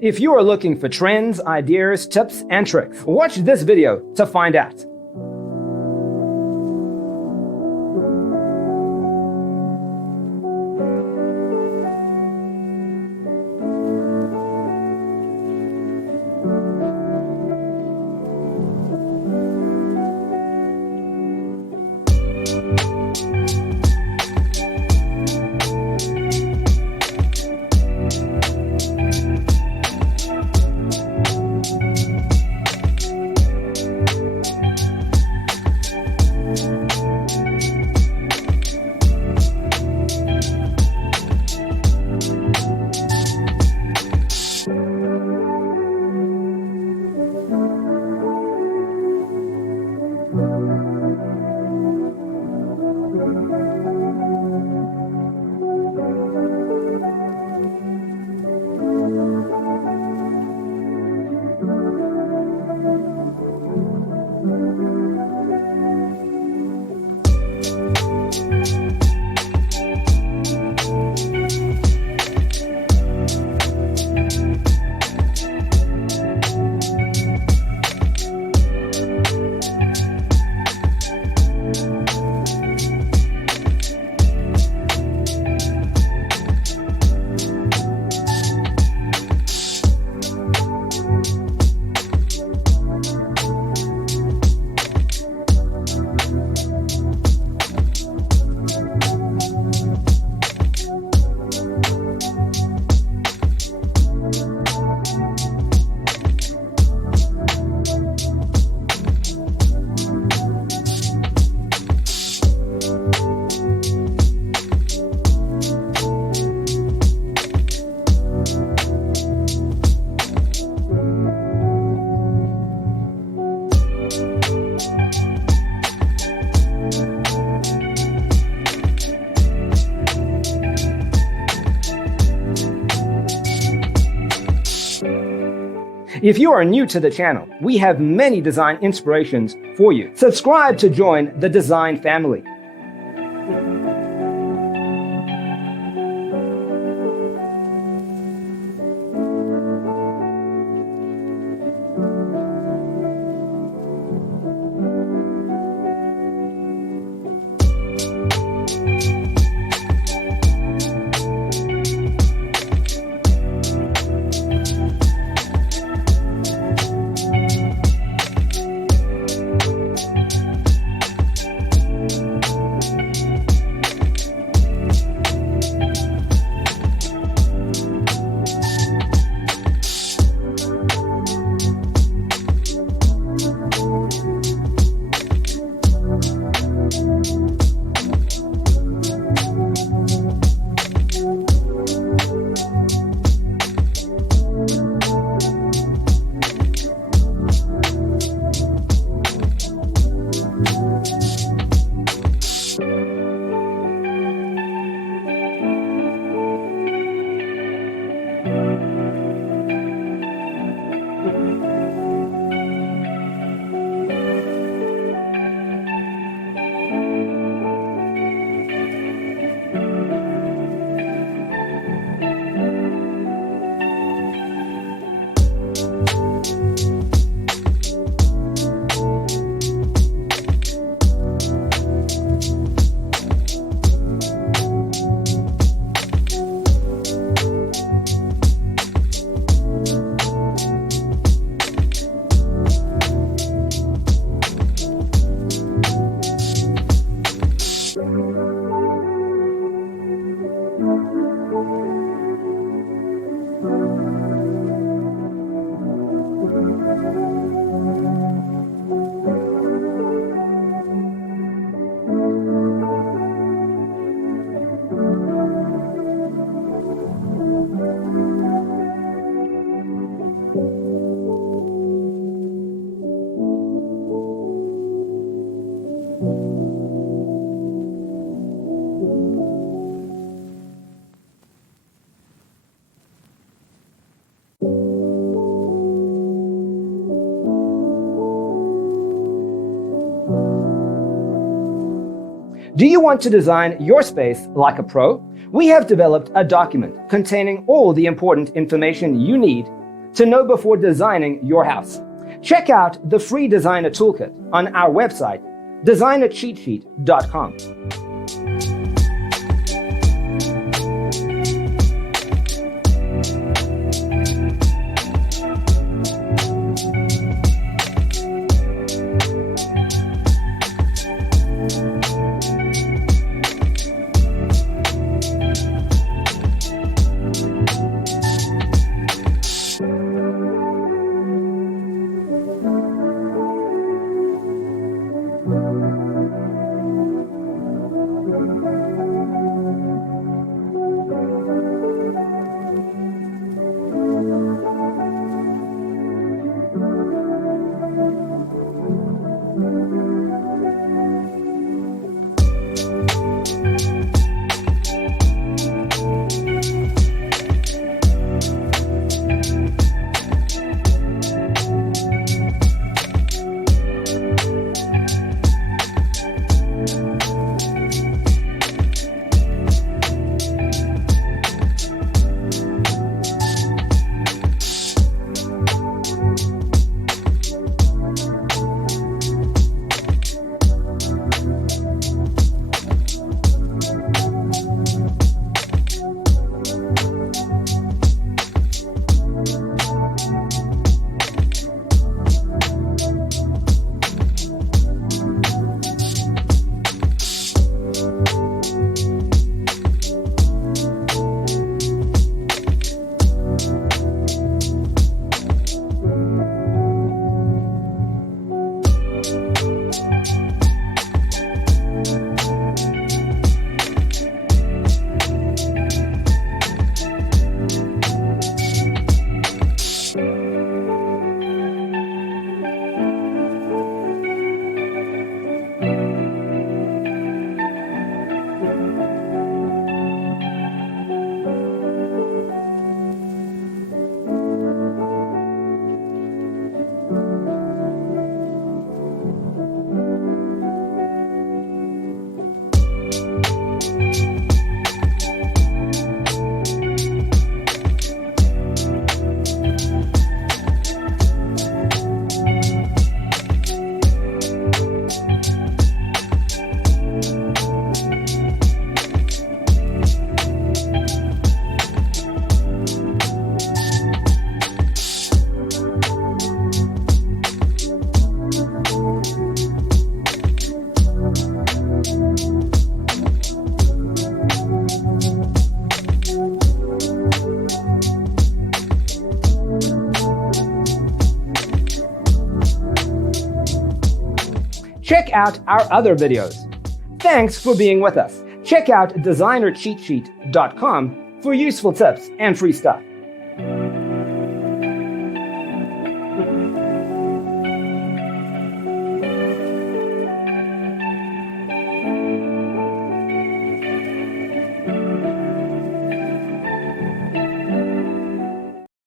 If you are looking for trends, ideas, tips, and tricks, watch this video to find out. If you are new to the channel, we have many design inspirations for you. Subscribe to join the design family. Do you want to design your space like a pro? We have developed a document containing all the important information you need to know before designing your house. Check out the free designer toolkit on our website, designercheatsheet.com. Check out our other videos. Thanks for being with us. Check out designercheatsheet.com for useful tips and free stuff.